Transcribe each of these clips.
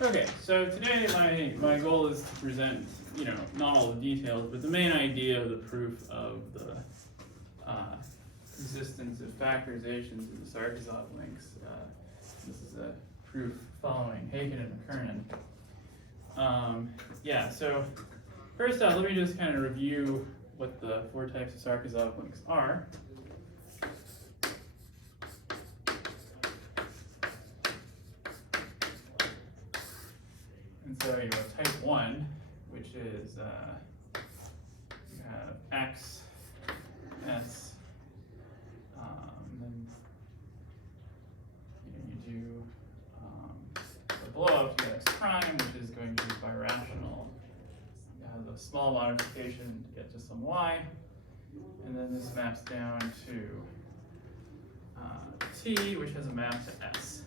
Okay, so today my goal is to present, not all the details, but the main idea of the proof of the existence of factorizations in the Sarkisov links. This is a proof following Haken and McKernan. Yeah, so first off, let me just kind of review what the four types of Sarkisov links are. And so you have type 1, which is you have x, s, then you do the blow up to x prime, which is going to be birational. You have a small modification to get to some y, and then this maps down to t, which has a map to s.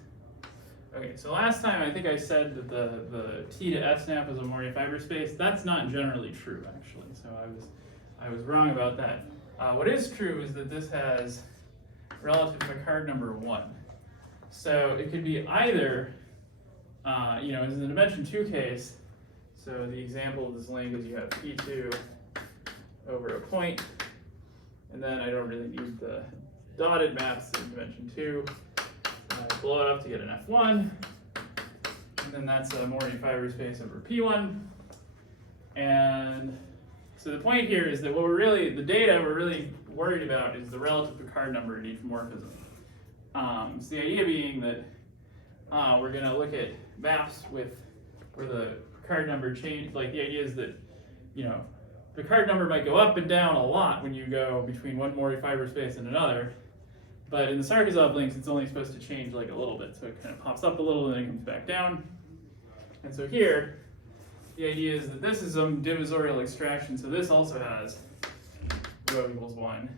Okay, so last time I think I said that the T to S snap is a Morey fiber space. That's not generally true, actually. So I was wrong about that. What is true is that this has relative Picard number 1. So it could be either, as in the dimension 2 case. So the example of this link is you have P2 over a point, and then I don't really need the dotted maps in dimension 2. Blow it up to get an F1, and then that's a Morey fiber space over P1. And so the point here is that the data we're really worried about is the relative Picard number in each morphism. So the idea being that we're going to look at maps where the Picard number change. Like the idea is that Picard number might go up and down a lot when you go between one Morey fiber space and another. But in the Sarkisov links, it's only supposed to change like a little bit. So it kind of pops up a little and then it comes back down. And so here, the idea is that this is some divisorial extraction. So this also has rho equals 1.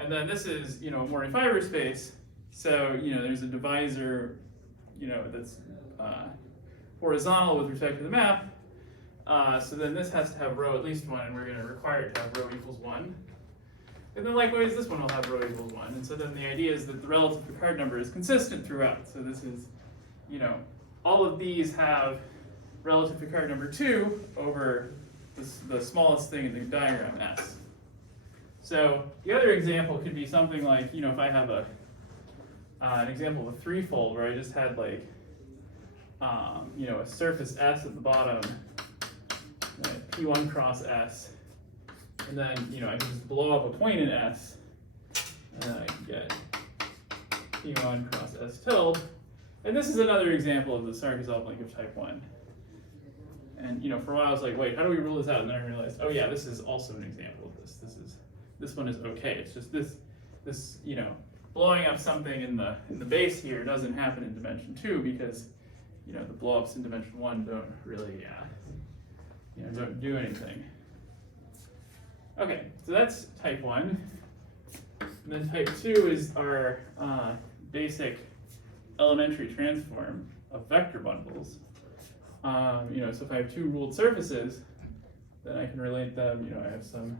And then this is, a Morey fiber space. So, there's a divisor, that's horizontal with respect to the map. So then this has to have rho at least 1, and we're going to require it to have rho equals 1. And then likewise, this one will have rho equals 1. And so then the idea is that the relative Picard number is consistent throughout. So this is, all of these have relative Picard number 2 over the smallest thing in the diagram, S. So the other example could be something like, if I have an example of a threefold where I just had like, a surface S at the bottom, P1 cross S, and then, I can just blow up a point in S, and then I can get P1 cross S tilde. And this is another example of the Sarkisov link of type 1. And, for a while I was like, wait, how do we rule this out? And then I realized, oh yeah, this is also an example of this. This one is okay. It's just this, blowing up something in the base here doesn't happen in dimension 2 because, the blow-ups in dimension 1 don't really, don't do anything. Okay, so that's type 1. And then type 2 is our basic elementary transform of vector bundles. So if I have two ruled surfaces, then I can relate them. I have some,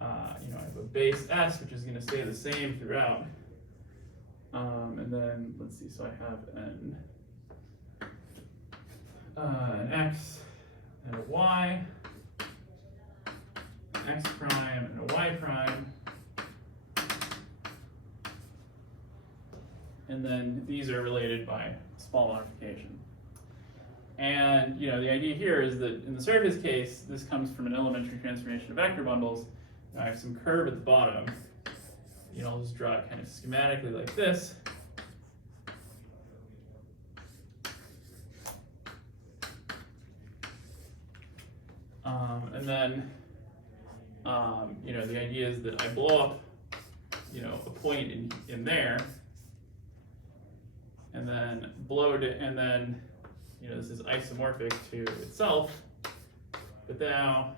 I have a base S, which is going to stay the same throughout. And then, let's see, so I have an X and a Y, an X prime and a Y prime. And then these are related by small modification. And the idea here is that in the surface case, this comes from an elementary transformation of vector bundles. I have some curve at the bottom. I'll just draw it kind of schematically like this. And then, the idea is that I blow up, a point in there, and then and then, this is isomorphic to itself. But now,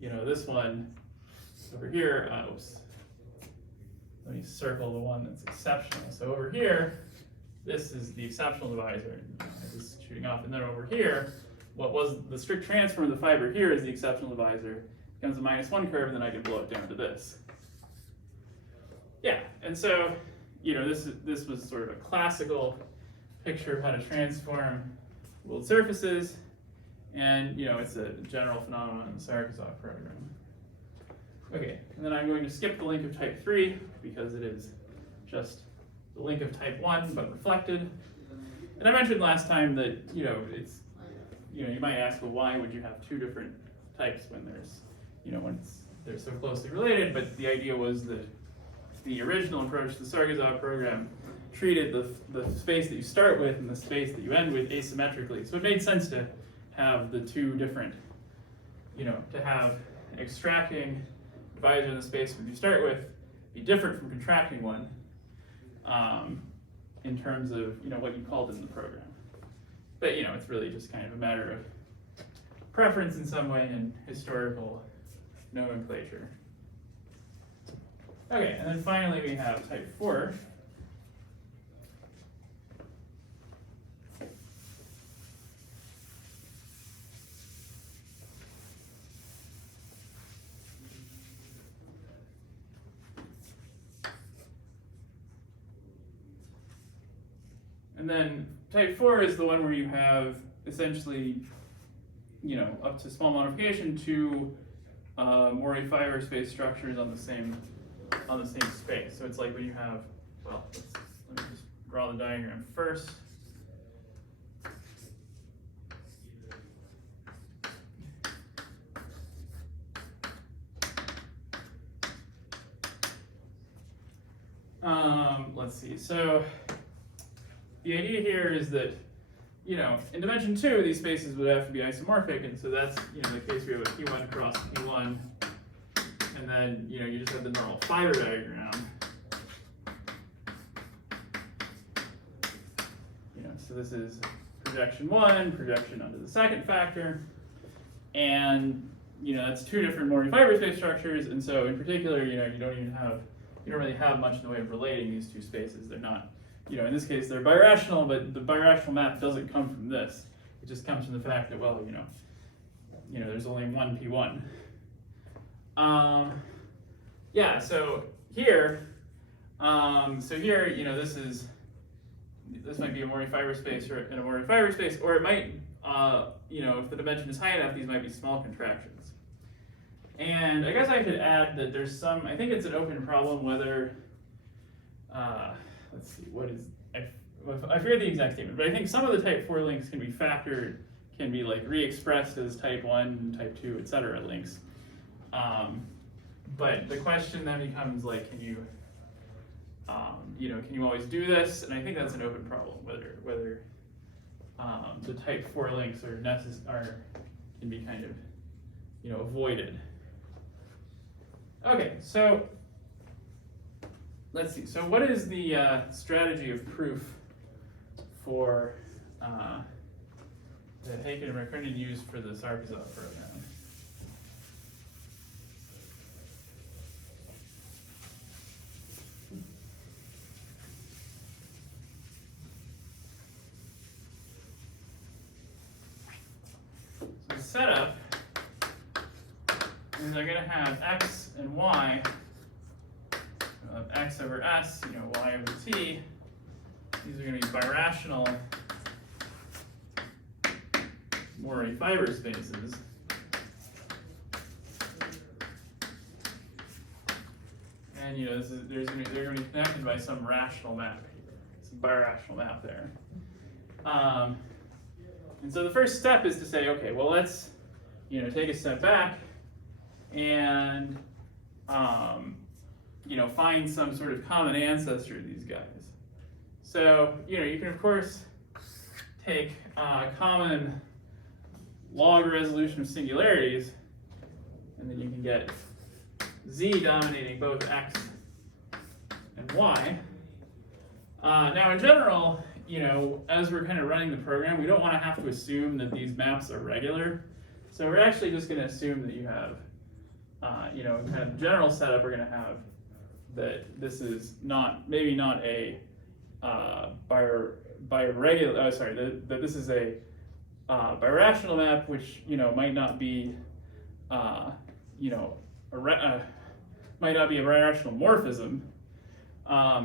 this one over here, oops. Let me circle the one that's exceptional. So over here, this is the exceptional divisor. This is shooting off. And then over here, what was the strict transform of the fiber here is the exceptional divisor. It becomes a -1 curve, and then I can blow it down to this. Yeah, and so, this was sort of a classical picture of how to transform ruled surfaces, and it's a general phenomenon in the Sarkisov program. Okay, and then I'm going to skip the link of type 3 because it is just the link of type 1 but reflected. And I mentioned last time that it's you might ask, well, why would you have two different types when there's they're so closely related? But the idea was that the original approach to the Sarkisov program treated the space that you start with and the space that you end with asymmetrically. So it made sense to have the two different, to have extracting divisor in the space that you start with be different from contracting one in terms of what you called in the program. But it's really just kind of a matter of preference in some way and historical nomenclature. Okay, and then finally we have type 4. And then type 4 is the one where you have essentially, up to small modification, two Morey fiber space structures on the same space. So it's like when you have, well, let me just draw the diagram first. Let's see. So the idea here is that, in dimension 2, these spaces would have to be isomorphic, and so that's, the case we have a P1 cross P1, and then, you just have the normal fiber diagram. So this is projection 1, projection onto the second factor, and, that's two different Morey fiber space structures, and so in particular, you don't really have much in the way of relating these two spaces. They're not, in this case, they're birational, but the birational map doesn't come from this. It just comes from the fact that, well, there's only one P1. Yeah, so here, this might be a Morey fiber space or in a Morey fiber space, or it might, if the dimension is high enough, these might be small contractions. And I guess I could add that there's some, I think it's an open problem whether, let's see, I forget the exact statement, but I think some of the type 4 links can be factored, can be like re-expressed as type 1, type 2, etc. links. But the question then becomes like, can you always do this? And I think that's an open problem, whether the type 4 links can be kind of, avoided. Okay, so let's see. So what is the strategy of proof for that Haken and McKernan used for the Sarkisov program? So the setup is I'm going to have x and y, of x over s, y over t. These are going to be birational Morey fiber spaces. And they're going to be connected by some rational map, some birational map there. And so the first step is to say, okay, well, let's take a step back and find some sort of common ancestor of these guys. So you can of course take common log resolution of singularities, and then you can get z dominating both x and y. Now in general, as we're kind of running the program, we don't want to have to assume that these maps are regular. So we're actually just going to assume that you have, kind of general setup, we're going to have that this is maybe not a that this is a birational map, which might not be might not be a birational morphism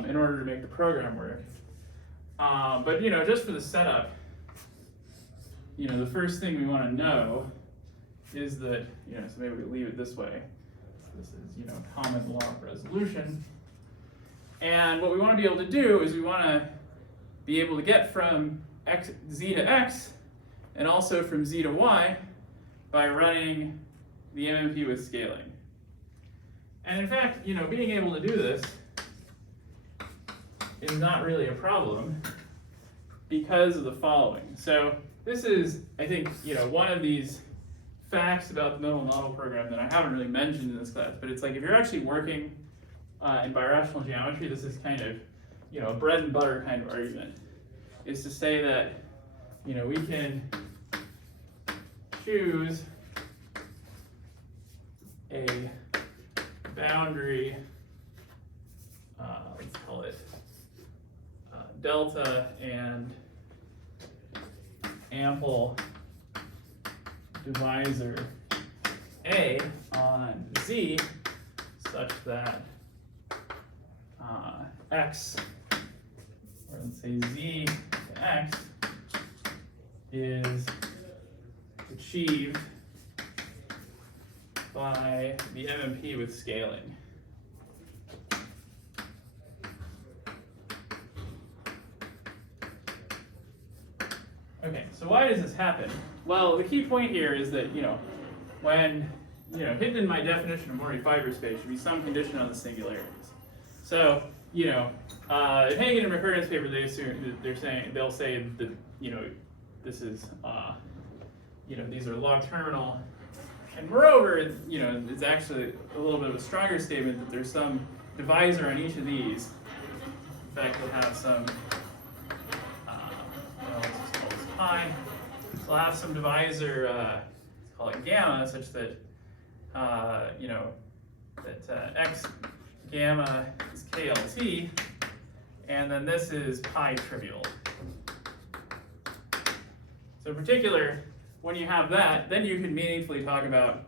in order to make the program work. But just for the setup, the first thing we want to know is that, so maybe we leave it this way. This is, common law resolution. And what we want to be able to do is we want to be able to get from z to x and also from z to y by running the MMP with scaling. And in fact, being able to do this is not really a problem because of the following. So this is, I think, one of these facts about the mental model program that I haven't really mentioned in this class, but it's like if you're actually working in birational geometry, this is kind of, a bread and butter kind of argument, is to say that, we can choose a boundary, let's call it delta and ample divisor A on Z such that x, or let's say Z to x, is achieved by the MMP with scaling. Okay, so why does this happen? Well, the key point here is that, when, hidden in my definition of Morley fiber space should be some condition on the singularities. So, in Hagen and McCurdy's paper, they'll say that, this is, these are log terminal. And moreover, it's actually a little bit of a stronger statement that there's some divisor on each of these. In fact, we'll have some, let's just call this pi. So we'll have some divisor, let's call it gamma, such that, x gamma is KLT, and then this is pi trivial. So in particular, when you have that, then you can meaningfully talk about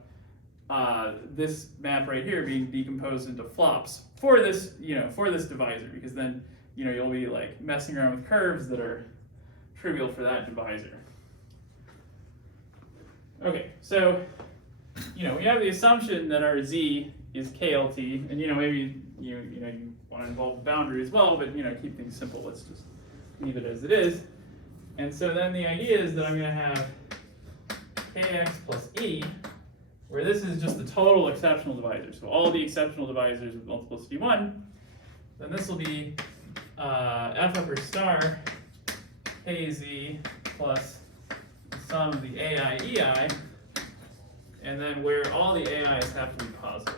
this map right here being decomposed into flops for this, for this divisor, because then, you'll be like messing around with curves that are trivial for that divisor. Okay, so, we have the assumption that our Z is KLT, and maybe you want to involve the boundary as well, but keep things simple. Let's just leave it as it is. And so then the idea is that I'm going to have kx plus e, where this is just the total exceptional divisor. So all the exceptional divisors with multiplicity 1, then this will be f upper star kz plus the sum of the ai ei, and then where all the ai's have to be positive.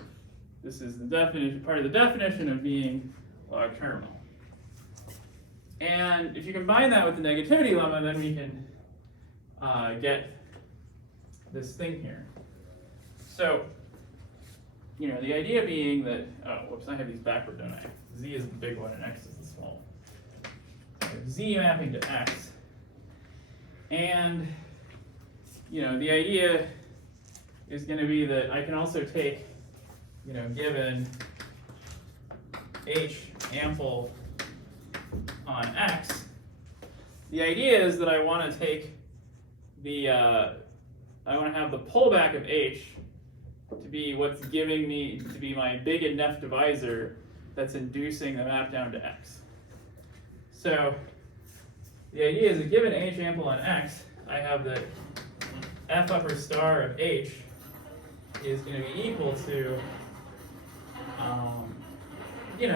This is the definition, part of the definition of being log terminal. And if you combine that with the negativity lemma, then we can get this thing here. So, the idea being that, I have these backward, don't I? Z is the big one and x is the small one. Z mapping to x. And, the idea is going to be that I can also take, given h ample on x, the idea is that I want to take the, I want to have the pullback of h to be what's giving me, to be my big enough divisor that's inducing the map down to x. So the idea is that given h ample on x, I have that f upper star of h is going to be equal to,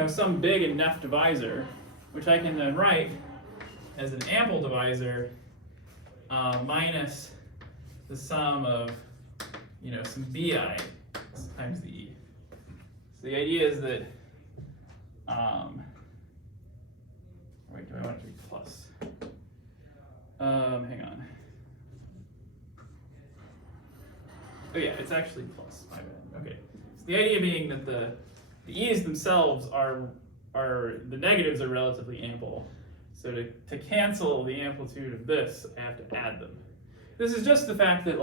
some big enough divisor, which I can then write as an ample divisor minus the sum of, some bi times the e. So the idea is that, wait, do I want it to be plus? Hang on. Oh yeah, it's actually plus, my bad. Okay. So the idea being that the e's themselves are the negatives are relatively ample. So to cancel the amplitude of this, I have to add them. This is just the fact that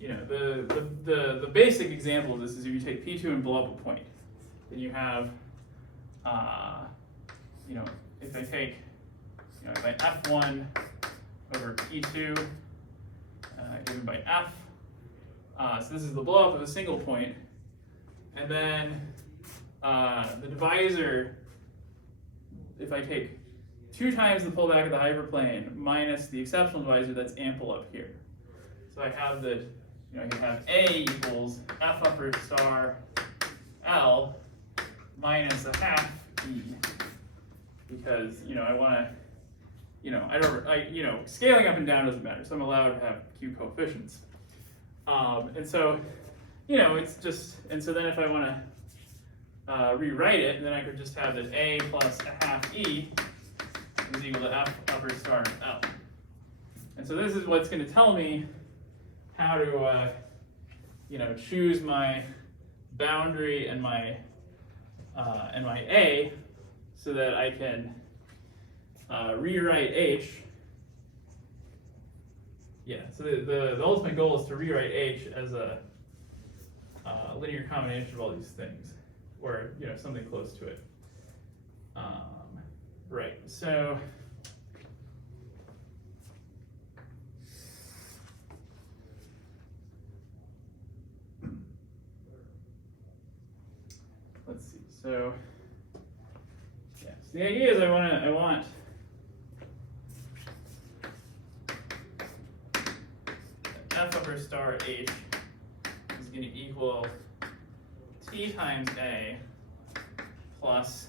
you know, the basic example of this is if you take P2 and blow up a point, then you have, you know, if I take, you know, if I F1 over P2 given by F, so this is the blow up of a single point, and then the divisor, if I take 2 times the pullback of the hyperplane minus the exceptional divisor, that's ample up here. So I have that, you know, I have A equals F upper star L minus a half E, because, you know, I want to, you know, you know, scaling up and down doesn't matter, so I'm allowed to have Q coefficients. And so, you know, it's just, and so then if I want to rewrite it, then I could just have that A plus a half E is equal to F upper star L. And so this is what's going to tell me how to, you know, choose my boundary and my A, so that I can rewrite H. Yeah, so the ultimate goal is to rewrite H as a linear combination of all these things, or, you know, something close to it. Right, so let's see. So yeah, so the idea is I want F upper star H is going to equal T times A plus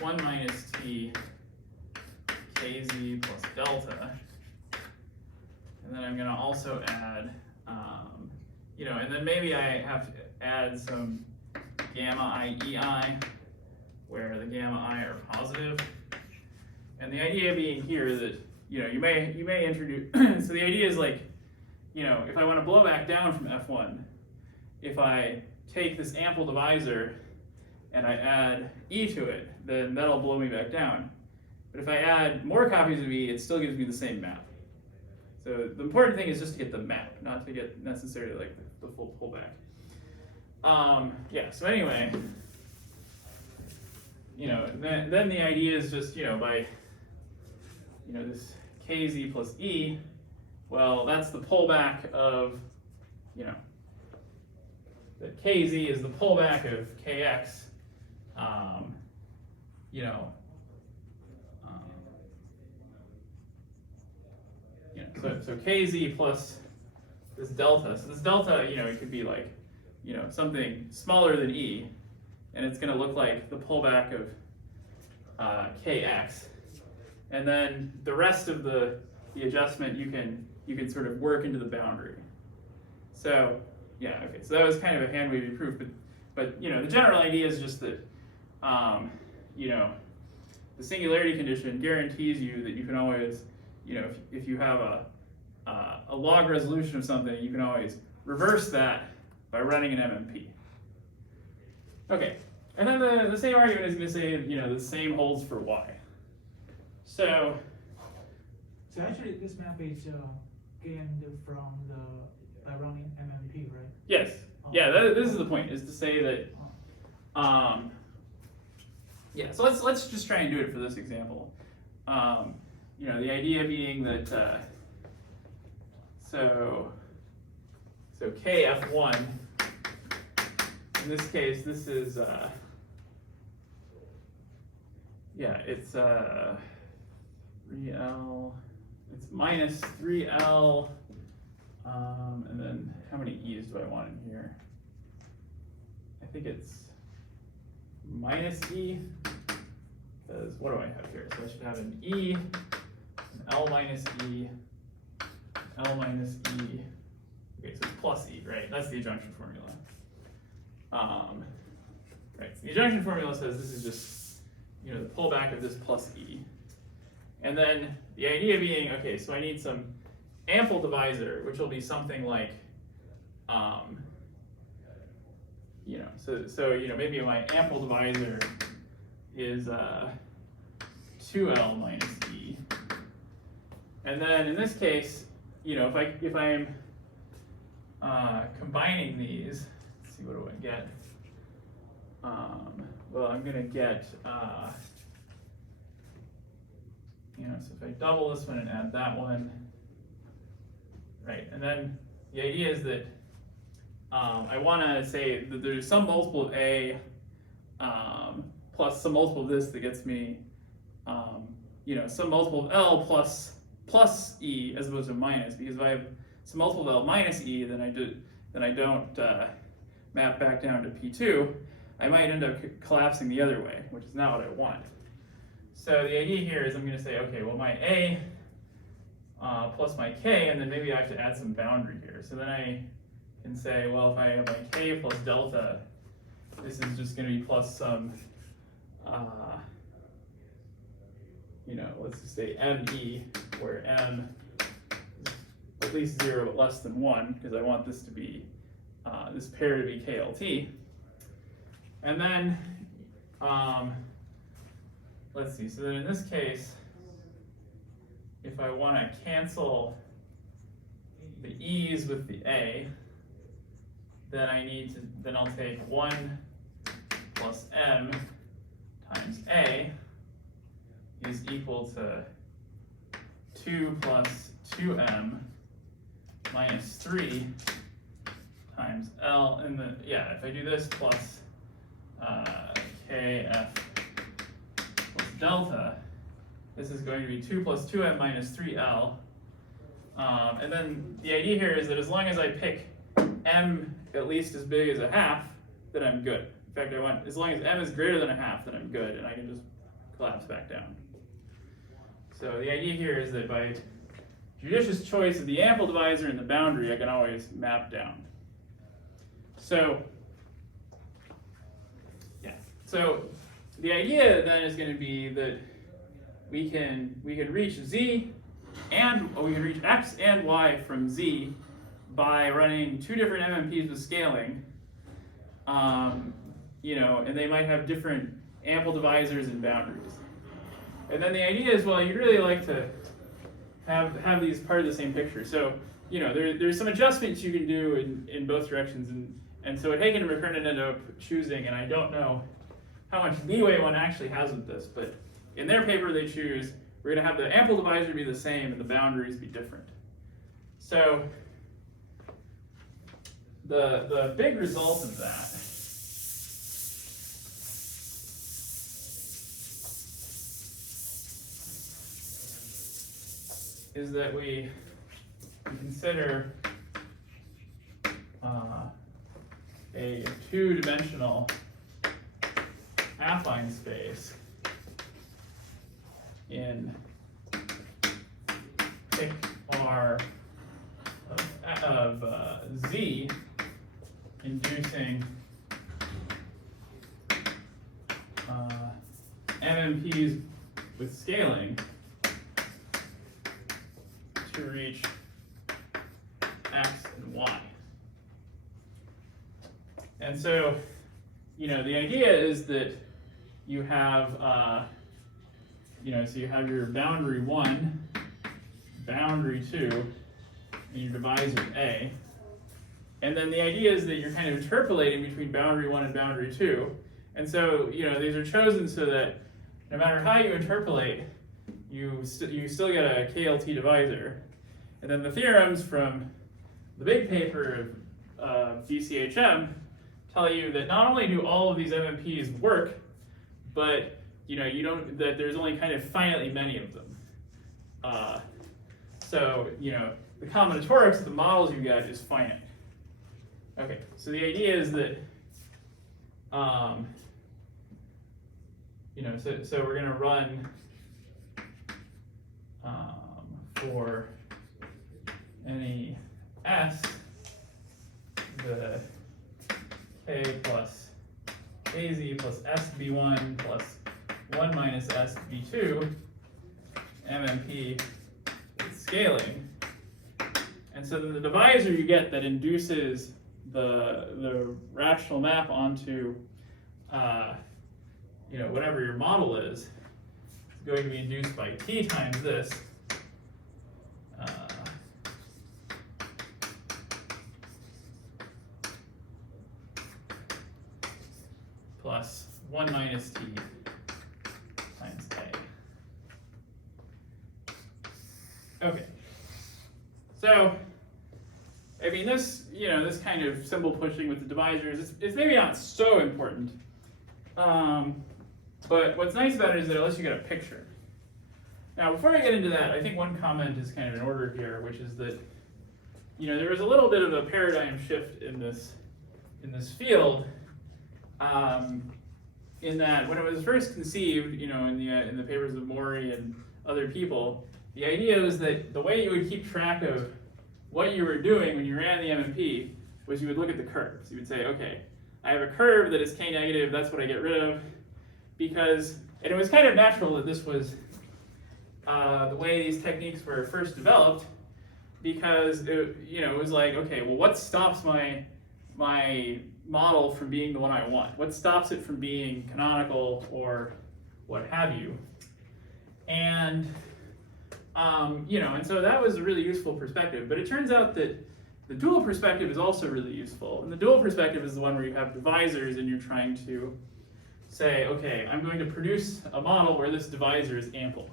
1 minus T KZ plus delta. And then I'm going to also add, you know, and then maybe I have to add some gamma I EI, where the gamma I are positive. And the idea being here that, you know, you may introduce, so the idea is like, you know, if I want to blow back down from F1, if I take this ample divisor and I add E to it, then that'll blow me back down. But if I add more copies of E, it still gives me the same map. So the important thing is just to get the map, not to get necessarily like the full pullback. Yeah, so anyway, you know, then the idea is just, you know, by, you know, this KZ plus E, well, that's the pullback of, you know, that KZ is the pullback of KX, you know, so KZ plus this delta. So this delta, you know, it could be like, you know, something smaller than E, and it's going to look like the pullback of KX. And then the rest of the adjustment you can sort of work into the boundary. So yeah, okay. So that was kind of a hand-wavy proof, but you know, the general idea is just that you know, the singularity condition guarantees you that you can always, you know, if you have a log resolution of something, you can always reverse that by running an MMP. Okay, and then the same argument is going to say, you know, the same holds for Y. So actually, this map is gained from by running MMP, right? yes, yeah, this is the point, is to say that, yeah. So let's just try and do it for this example. You know, the idea being that so KF1, in this case, this is yeah, it's 3L, it's minus 3L, and then how many E's do I want in here? I think it's minus E, because what do I have here? So I should have an E, an L minus E, L minus E. Okay, so it's plus E, right? That's the adjunction formula. Right, so the adjunction formula says this is just, you know, the pullback of this plus E. And then the idea being, okay, so I need some ample divisor, which will be something like, you know, so you know, maybe my ample divisor is 2L minus E. And then in this case, if I'm combining these, let's see, what do I get? Well, I'm gonna get, so if I double this one and add that one, right? And then the idea is that I want to say that there's some multiple of A plus some multiple of this that gets me, some multiple of L plus E as opposed to minus, because if I have some multiple of L minus E, then I don't map back down to P2. I might end up collapsing the other way, which is not what I want. So the idea here is I'm going to say, okay, well, my A plus my K, and then maybe I have to add some boundary here. So then I can say, well, if I have my K plus delta, this is just going to be plus some, let's just say ME, where M is at least 0 but less than 1, because I want this to be, this pair to be KLT. And then, let's see, so then in this case, if I want to cancel the E's with the A, then I'll take 1 plus M times A is equal to 2 plus 2M minus 3 times L, and then, if I do this plus KF plus delta, this is going to be 2 plus 2M minus 3L. And then the idea here is that as long as I pick M at least as big as a half, then I'm good. In fact, I want, as long as M is greater than a half, then I'm good, and I can just collapse back down. So the idea here is that by judicious choice of the ample divisor and the boundary, I can always map down. So, so the idea then is going to be that we can reach Z and we can reach X and Y from Z by running two different MMPs with scaling, and they might have different ample divisors and boundaries. And then the idea is, well, you'd really like to have these part of the same picture. So, there's some adjustments you can do in both directions, and so what Hagen and McKernan ended up choosing, and I don't know how much leeway one actually has with this, but in their paper they choose, we're going to have the ample divisor be the same and the boundaries be different. So the big result of that is that we consider a two-dimensional affine space in pick R of Z inducing MMPs with scaling to reach X and Y. And so, the idea is that you have, so you have your boundary 1, boundary 2, and your divisor A. And then the idea is that you're kind of interpolating between boundary 1 and boundary 2. And so, these are chosen so that no matter how you interpolate, you still get a KLT divisor. And then the theorems from the big paper of DCHM tell you that not only do all of these MMPs work, but that there's only kind of finitely many of them. So the combinatorics of the models you get is finite. Okay, so the idea is that so we're going to run for any S, the K plus AZ plus SB1 plus 1 minus SB2 MMP with scaling. And so then the divisor you get that induces the rational map onto whatever your model is going to be induced by T times this. Plus 1 minus T times A. Okay. So, I mean, this, this kind of symbol pushing with the divisors, it's maybe not so important. But what's nice about it is that it lets you get a picture. Now, before I get into that, I think one comment is kind of in order here, which is that, there was a little bit of a paradigm shift in this field, in that when it was first conceived, in the papers of Mori and other people, the idea was that the way you would keep track of what you were doing when you ran the MMP was you would look at the curves. You would say, okay, I have a curve that is k negative, that's what I get rid of, and it was kind of natural that this was the way these techniques were first developed, because it was like, okay, well, what stops my model from being the one I want? What stops it from being canonical or what have you? And and so that was a really useful perspective. But it turns out that the dual perspective is also really useful. And the dual perspective is the one where you have divisors and you're trying to say, okay, I'm going to produce a model where this divisor is ample.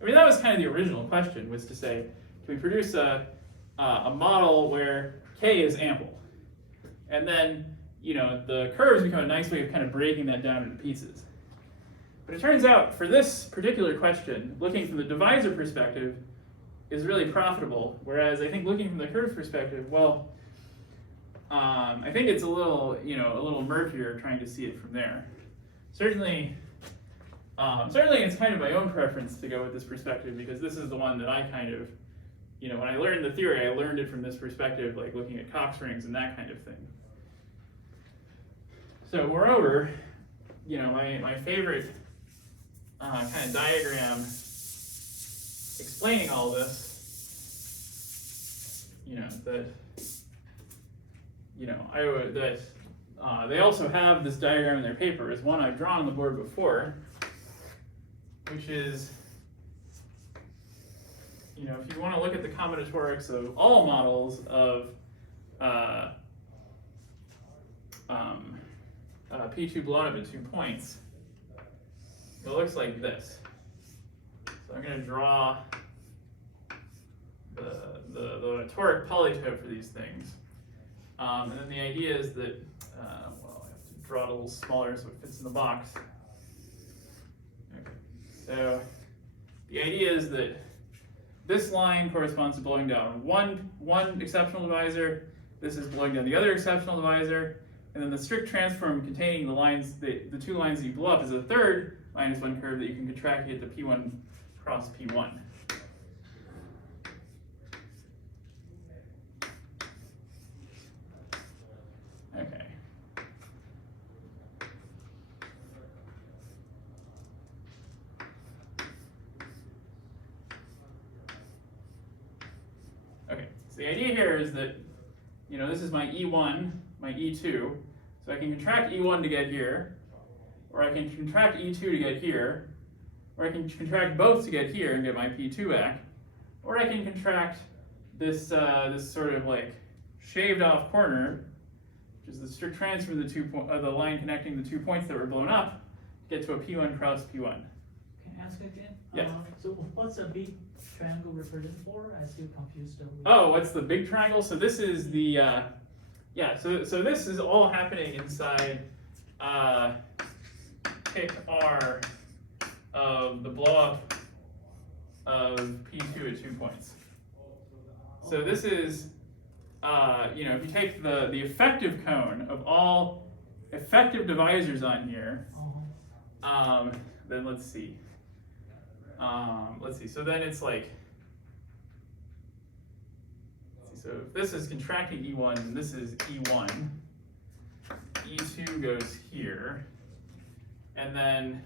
I mean, that was kind of the original question, was to say, can we produce a model where K is ample? And then, the curves become a nice way of kind of breaking that down into pieces. But it turns out, for this particular question, looking from the divisor perspective is really profitable, whereas I think looking from the curve perspective, well, I think it's a little murkier trying to see it from there. Certainly it's kind of my own preference to go with this perspective, because this is the one that I kind of, when I learned the theory, I learned it from this perspective, like looking at Cox rings and that kind of thing. So moreover, my favorite kind of diagram explaining all this, they also have this diagram in their paper, is one I've drawn on the board before, which is, if you want to look at the combinatorics of all models of P2 blown up at 2 points, it looks like this. So I'm going to draw the toric polytope for these things. And then the idea is that, I have to draw it a little smaller so it fits in the box. Okay. So the idea is that this line corresponds to blowing down one exceptional divisor, this is blowing down the other exceptional divisor, and then the strict transform containing the lines, the two lines that you blow up is a third -1 curve that you can contract to get the P1 cross P1. Okay. Okay, so the idea here is that, this is my E1, my E2, so I can contract E1 to get here, or I can contract E2 to get here, or I can contract both to get here and get my P2 back, or I can contract this this sort of like shaved off corner, which is the strict transfer of the line connecting the 2 points that were blown up, to get to a P1 cross P1. Can I ask again? Yes. So what's a big triangle represent for? I still confused. Oh, what's the big triangle? So this is the so this is all happening inside pick R of the blow up of P2 at 2 points. So this is if you take the effective cone of all effective divisors on here, then let's see. So then it's like, so if this is contracting E1 and this is E1, E2 goes here, and then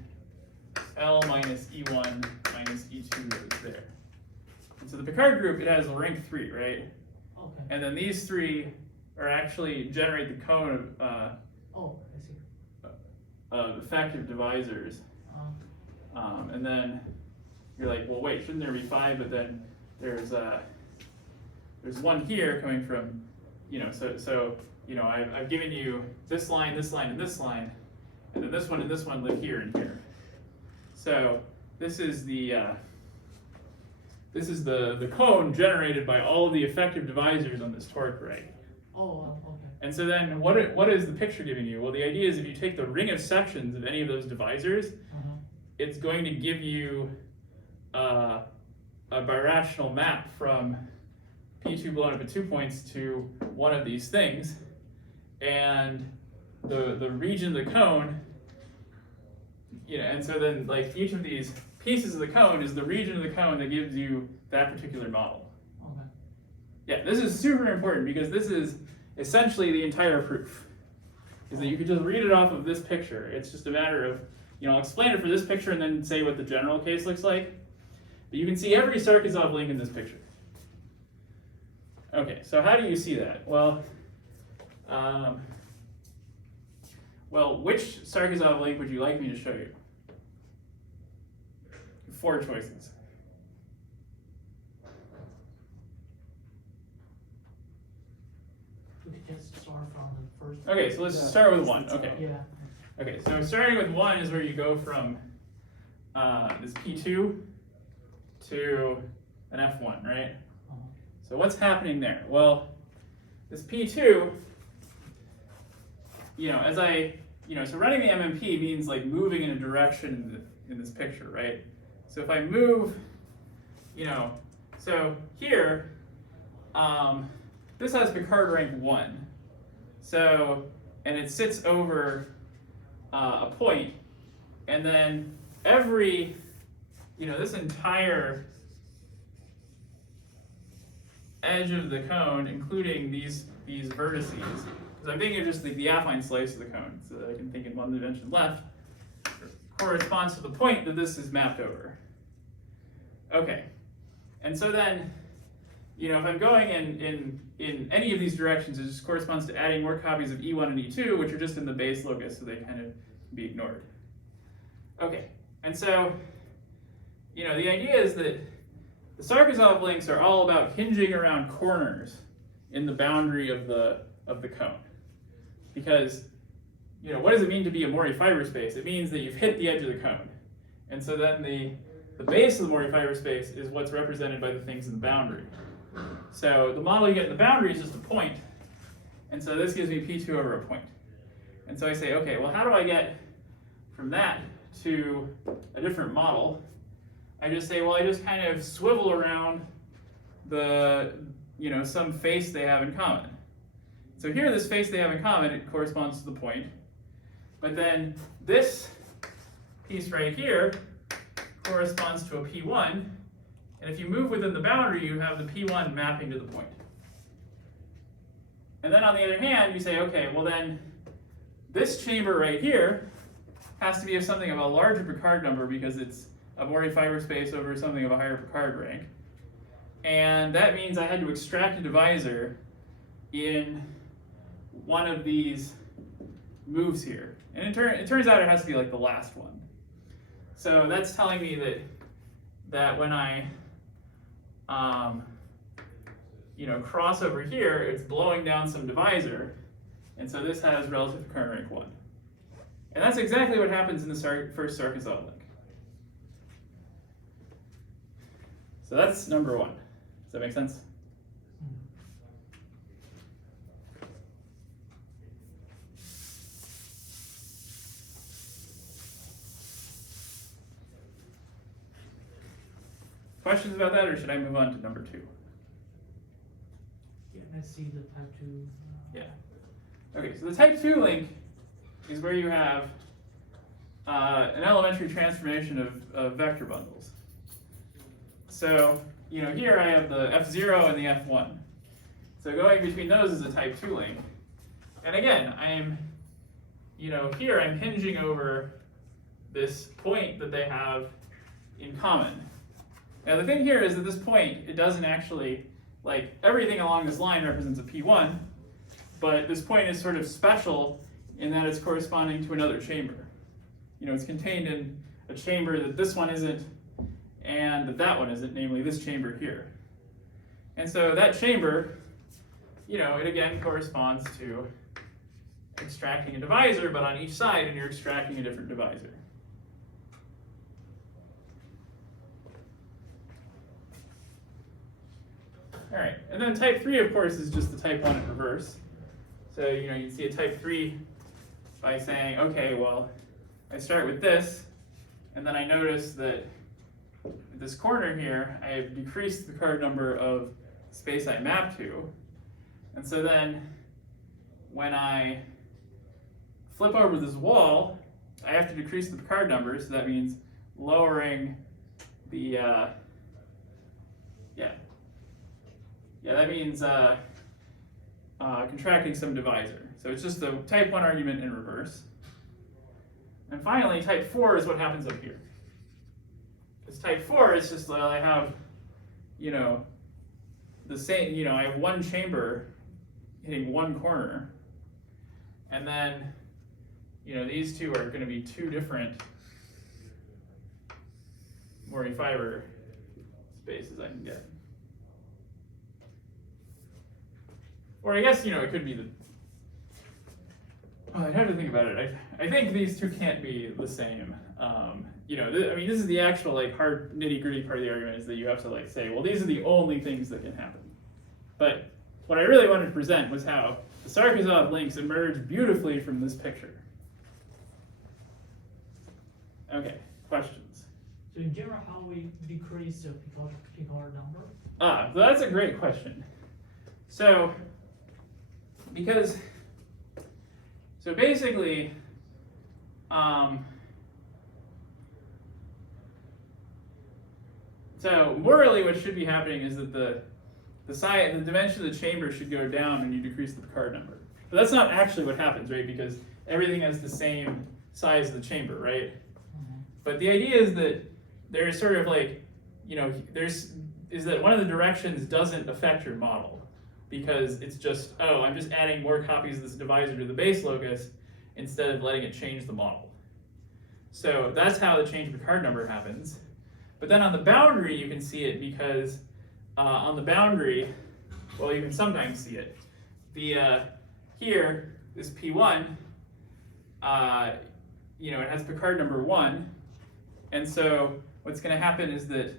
L minus E1 minus E2 goes there. And so the Picard group, it has rank 3, right? Okay. And then these three are actually generate the cone I see. of effective divisors. And then you're like, well, wait, shouldn't there be 5? But then there's one here coming from, so I've given you this line, and this line, and then this one and this one live here and here. So this is the cone generated by all of the effective divisors on this torque right. Oh, okay. And so then what is the picture giving you? Well, the idea is if you take the ring of sections of any of those divisors, it's going to give you a birational map from P2 blown up at 2 points to one of these things. And the region of the cone, and so then like each of these pieces of the cone is the region of the cone that gives you that particular model. Okay. Yeah, this is super important because this is essentially the entire proof. Is that you could just read it off of this picture. It's just a matter of, I'll explain it for this picture and then say what the general case looks like. But you can see every Sarkisov link in this picture. Okay, so how do you see that? Well, which Sarkisov link would you like me to show you? 4 choices. We could just start from the first. Okay, so let's start with 1. Okay. Yeah. Okay, so starting with 1 is where you go from this P2 to an F1, right? So what's happening there? Well, this P2, so running the MMP means like moving in a direction in this picture, right? So if I move, so here, this has Picard rank 1. So, and it sits over a point, and then every, this entire edge of the cone, including these vertices, because I'm thinking of just the affine slice of the cone, so that I can think in one dimension left, corresponds to the point that this is mapped over. Okay, and so then, if I'm going in any of these directions, it just corresponds to adding more copies of E1 and E2, which are just in the base locus, so they kind of be ignored. Okay, and so, the idea is that the Sarkisov links are all about hinging around corners in the boundary of the cone. Because, what does it mean to be a Mori fiber space? It means that you've hit the edge of the cone. And so then the base of the Mori fiber space is what's represented by the things in the boundary. So the model you get in the boundary is just a point. And so this gives me P2 over a point. And so I say, okay, well, how do I get from that to a different model? I just say, well, I just kind of swivel around some face they have in common. So here, this face they have in common, it corresponds to the point. But then this piece right here corresponds to a P1. And if you move within the boundary, you have the P1 mapping to the point. And then on the other hand, you say, okay, well then, this chamber right here has to be of something of a larger Picard number because it's a Mori fiber space over something of a higher Picard rank. And that means I had to extract a divisor in one of these moves here. And it turns out it has to be like the last one. So that's telling me that when I cross over here, it's blowing down some divisor. And so this has relative Picard rank 1. And that's exactly what happens in the first Sarkisov link. So that's number 1. Does that make sense? Questions about that, or should I move on to number 2? Yeah, let's see the type 2. Yeah. Okay, so the type 2 link is where you have an elementary transformation of vector bundles. So, here I have the F0 and the F1. So going between those is a type 2 link. And again, here I'm hinging over this point that they have in common. Now the thing here is that this point, it doesn't actually, everything along this line represents a P1, but this point is sort of special in that it's corresponding to another chamber. It's contained in a chamber that this one isn't and that one isn't, namely this chamber here. And so that chamber, it again corresponds to extracting a divisor, but on each side, and you're extracting a different divisor. All right, and then type 3, of course, is just the type 1 in reverse. So, you see a type 3 by saying, okay, well, I start with this, and then I notice that at this corner here, I have decreased the card number of space I map to. And so then, when I flip over this wall, I have to decrease the card number, so that means lowering the, that means contracting some divisor. So it's just the type 1 argument in reverse. And finally, type 4 is what happens up here. Because type 4 is just, I have, the same, I have one chamber hitting one corner. And then, these two are going to be two different Mori fiber spaces I can get. Or I guess, it could be the, I'd have to think about it. I think these two can't be the same. This is the actual hard nitty-gritty part of the argument, is that you have to say, well, these are the only things that can happen. But what I really wanted to present was how the Sarkisov links emerge beautifully from this picture. Okay, questions? So in general, how we decrease the Picard number? So that's a great question. So basically, so morally what should be happening is that the dimension of the chamber should go down when you decrease the Picard number. But that's not actually what happens, right? Because everything has the same size of the chamber, right? Mm-hmm. But the idea is that there's sort of is that one of the directions doesn't affect your model, because it's just, I'm just adding more copies of this divisor to the base locus instead of letting it change the model. So that's how the change of the card number happens. But then on the boundary, you can see it because on the boundary, well, you can sometimes see it. Here, this P1, it has Picard number 1. And so what's going to happen is that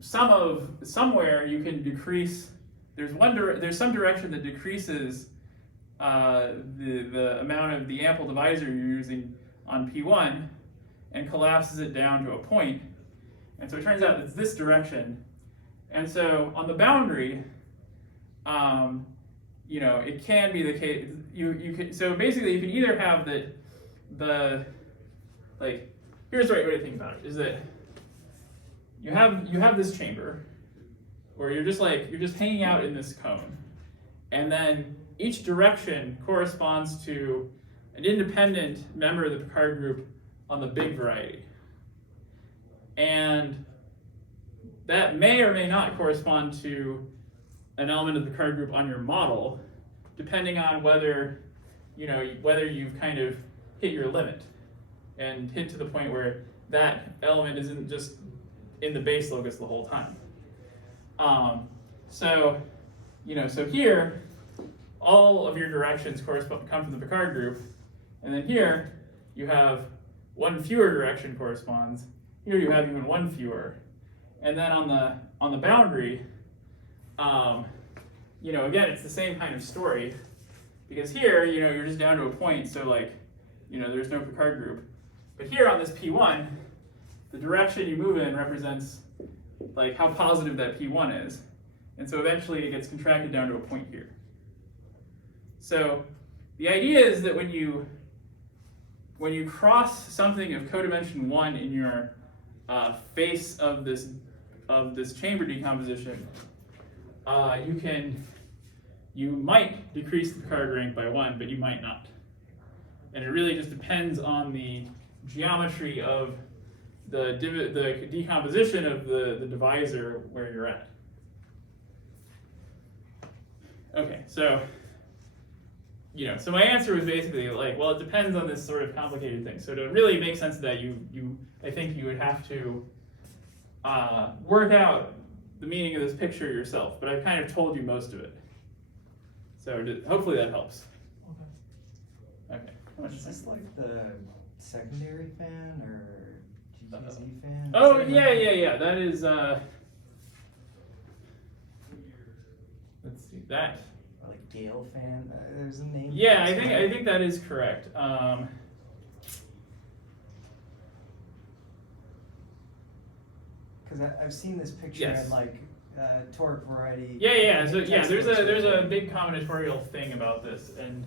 somewhere you can decrease. There's some direction that decreases the amount of the ample divisor you're using on P1 and collapses it down to a point. And so it turns out it's this direction. And so on the boundary, it can be the case. So basically you can either have here's the right way to think about it, is that you have this chamber where you're just hanging out in this cone, and then each direction corresponds to an independent member of the Picard group on the big variety. And that may or may not correspond to an element of the Picard group on your model, depending on whether you've kind of hit your limit and hit to the point where that element isn't just in the base locus the whole time. So here, all of your directions come from the Picard group, and then here you have one fewer direction corresponds. Here you have even one fewer, and then on the boundary, again it's the same kind of story, because here you're just down to a point, so there's no Picard group. But here on this P1, the direction you move in represents how positive that P1 is. And so eventually it gets contracted down to a point here. So the idea is that when you cross something of codimension 1 in your face of this chamber decomposition, you might decrease the Picard rank by 1, but you might not. And it really just depends on the geometry of the decomposition of the divisor where you're at. so my answer was basically like, well, it depends on this sort of complicated thing. So to really make sense of that, I think you would have to work out the meaning of this picture yourself, but I've kind of told you most of it. So hopefully that helps. Okay. Okay. How much Is time? this like the secondary fan or GKZ fan? Oh, Is that yeah. That is, let's see, that. Or like Gale fan? There's a name. Yeah, for I this think that is correct. Because I've seen this picture Yes. in like torque variety. Yeah. So yeah, there's textbooks a where- big combinatorial thing about this, and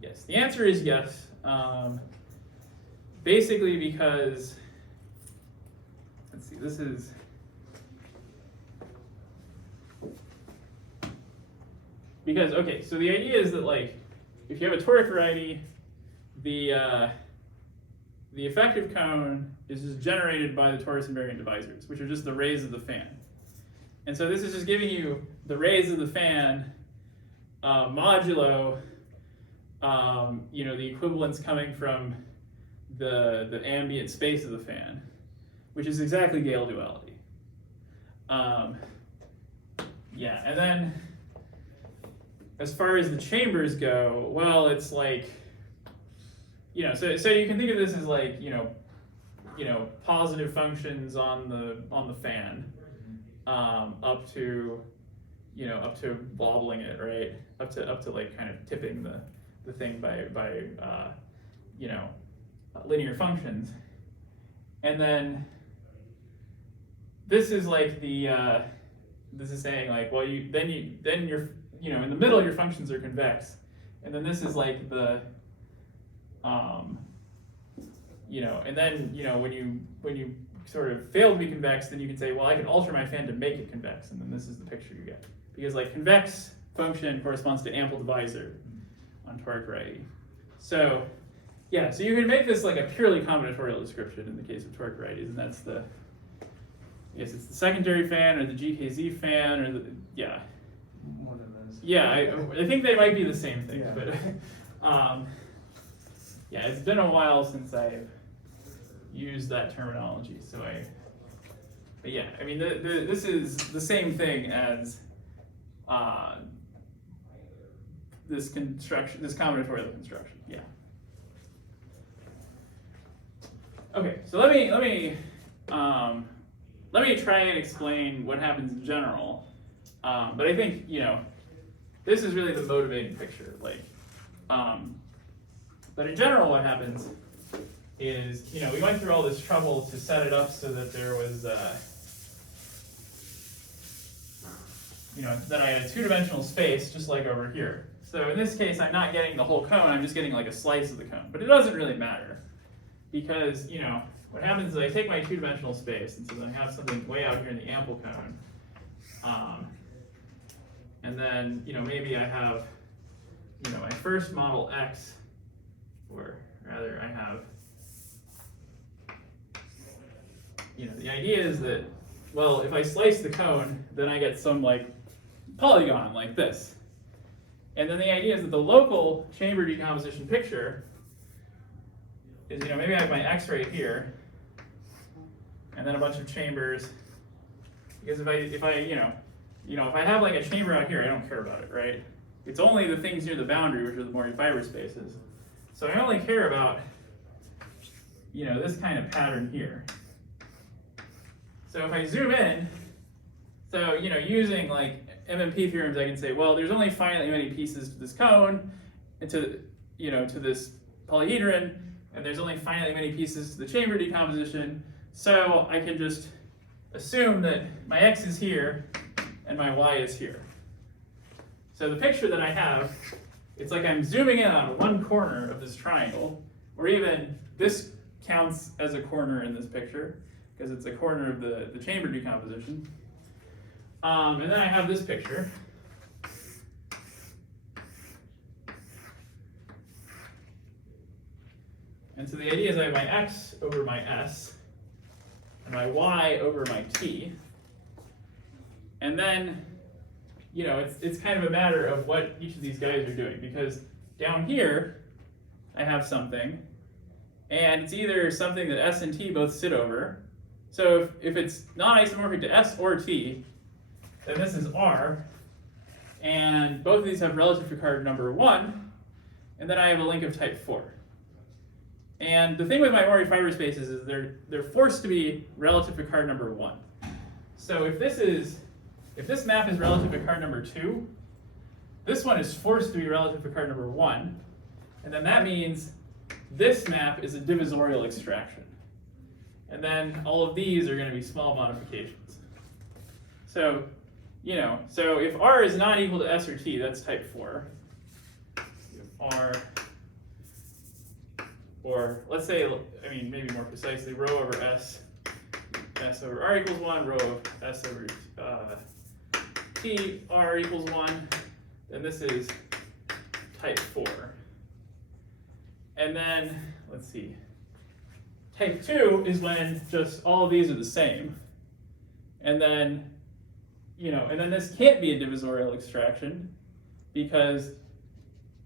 yes, the answer is yes. Basically because let's see, this is because okay, so the idea is that like if you have a toric variety, the effective cone is just generated by the torus invariant divisors, which are just the rays of the fan. And so this is just giving you the rays of the fan modulo, the equivalence coming from the ambient space of the fan, which is exactly Gale duality. Yeah, and then as far as the chambers go, well, it's like, so you can think of this as like, positive functions on the fan, up to wobbling it, right? Up to like kind of tipping the thing by linear functions. And then this is like this is saying like, well, then you're in the middle your functions are convex, and then this is like the and then when you sort of fail to be convex, then you can say, well, I can alter my fan to make it convex, and then this is the picture you get, because like convex function corresponds to ample divisor on toric variety. So yeah, so you can make this like a purely combinatorial description in the case of toric varieties, and that's I guess it's the secondary fan or the GKZ fan or One of those. yeah, I think they might be the same thing, Yeah. but yeah, it's been a while since I've used that terminology, but yeah, I mean, this is the same thing as this combinatorial construction, yeah. Okay, so let me try and explain what happens in general, but I think this is really the motivating picture, like. But in general, what happens is, we went through all this trouble to set it up so that there was, that I had a two-dimensional space, just like over here. So in this case, I'm not getting the whole cone, I'm just getting like a slice of the cone. But it doesn't really matter, because, what happens is I take my two-dimensional space, and so then I have something way out here in the ample cone. And then, maybe I have, my first model X, or rather I have, the idea is that, well, if I slice the cone, then I get some like polygon like this. And then the idea is that the local chamber decomposition picture is, maybe I have my X right here, and then a bunch of chambers, because if I have like a chamber out here, I don't care about it, right? It's only the things near the boundary, which are the Morey fiber spaces. So I only care about, this kind of pattern here. So if I zoom in, so, using like MMP theorems, I can say, well, there's only finitely many pieces to this cone, and to this polyhedron, and there's only finitely many pieces to the chamber decomposition. So I can just assume that my X is here, and my Y is here. So the picture that I have, it's like I'm zooming in on one corner of this triangle, or even this counts as a corner in this picture, because it's a corner of the chamber decomposition. And then I have this picture. And so the idea is I have my X over my S, and my Y over my T. And then, it's kind of a matter of what each of these guys are doing, because down here, I have something, and it's either something that S and T both sit over. So if it's non-isomorphic to S or T, then this is R, and both of these have relative Picard number 1, and then I have a link of type 4. And the thing with my Mori fiber spaces is they're forced to be relative Picard number 1. So if this map is relative Picard number 2, this one is forced to be relative Picard number 1, and then that means this map is a divisorial extraction. And then all of these are going to be small modifications. So, so if R is not equal to S or T, that's type 4. If R, or let's say, maybe more precisely, rho over S, S over R equals 1, rho of S over T, R equals 1, then this is type 4. And then, let's see, type 2 is when just all of these are the same. And then, and then this can't be a divisorial extraction because,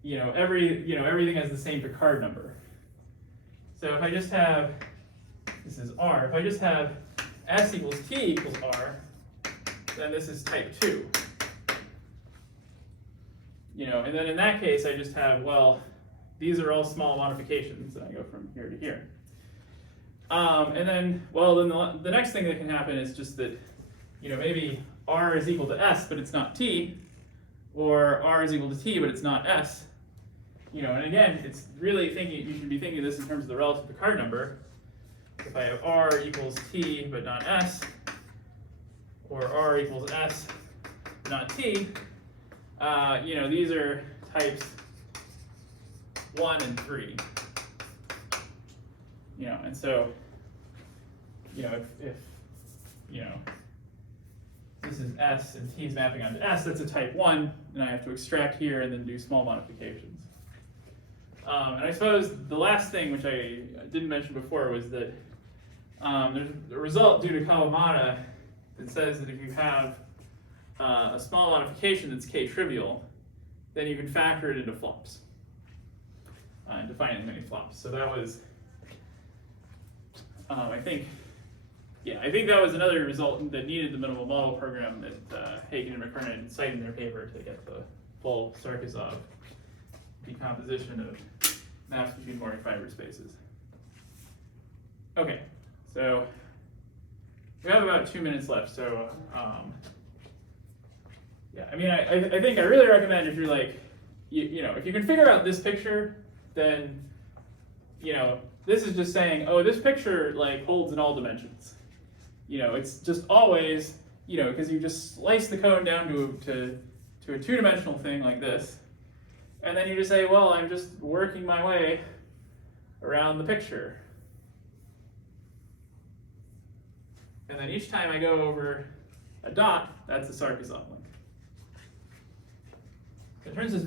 everything has the same Picard number. So if I just have, this is R, if I just have S equals T equals R, then this is type 2. And then in that case, I just have, well, these are all small modifications, and I go from here to here. And then, then the next thing that can happen is just that, maybe R is equal to S, but it's not T, or R is equal to T, but it's not S. And again, it's really you should be thinking of this in terms of the relative Picard number. If I have R equals T, but not S, or R equals S, not T, these are types 1 and 3. And so, if this is S and T is mapping onto S, that's a type 1, and I have to extract here and then do small modifications. And I suppose the last thing, which I didn't mention before, was that there's a result due to Kawamata that says that if you have a small modification that's k-trivial, then you can factor it into flops and define as many flops. So that was, I think that was another result that needed the minimal model program that Hagen and McKernan cite in their paper to get the full Sarkisov decomposition of maps between Mori fiber spaces. Okay, so we have about 2 minutes left. So I think I really recommend, if you're like, if you can figure out this picture, then this is just saying, oh, this picture holds in all dimensions. It's just always, because you just slice the cone down to a two-dimensional thing like this, and then you just say, well, I'm just working my way around the picture. And then each time I go over a dot, that's a Sarkisov link. It turns this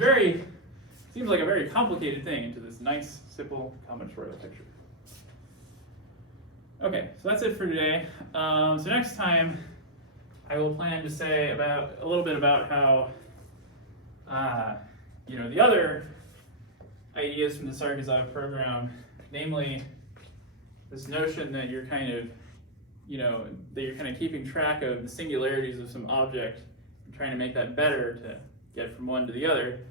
seems like a very complicated thing into this nice, simple combinatorial picture. Okay, so that's it for today. So next time, I will plan to say a little bit about how, the other ideas from the Sarkisov program, namely this notion that you're kind of keeping track of the singularities of some object and trying to make that better to get from one to the other,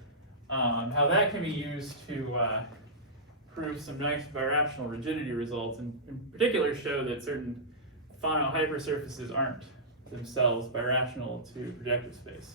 how that can be used to prove some nice birational rigidity results, and in particular show that certain Fano hypersurfaces aren't themselves birational to projective space.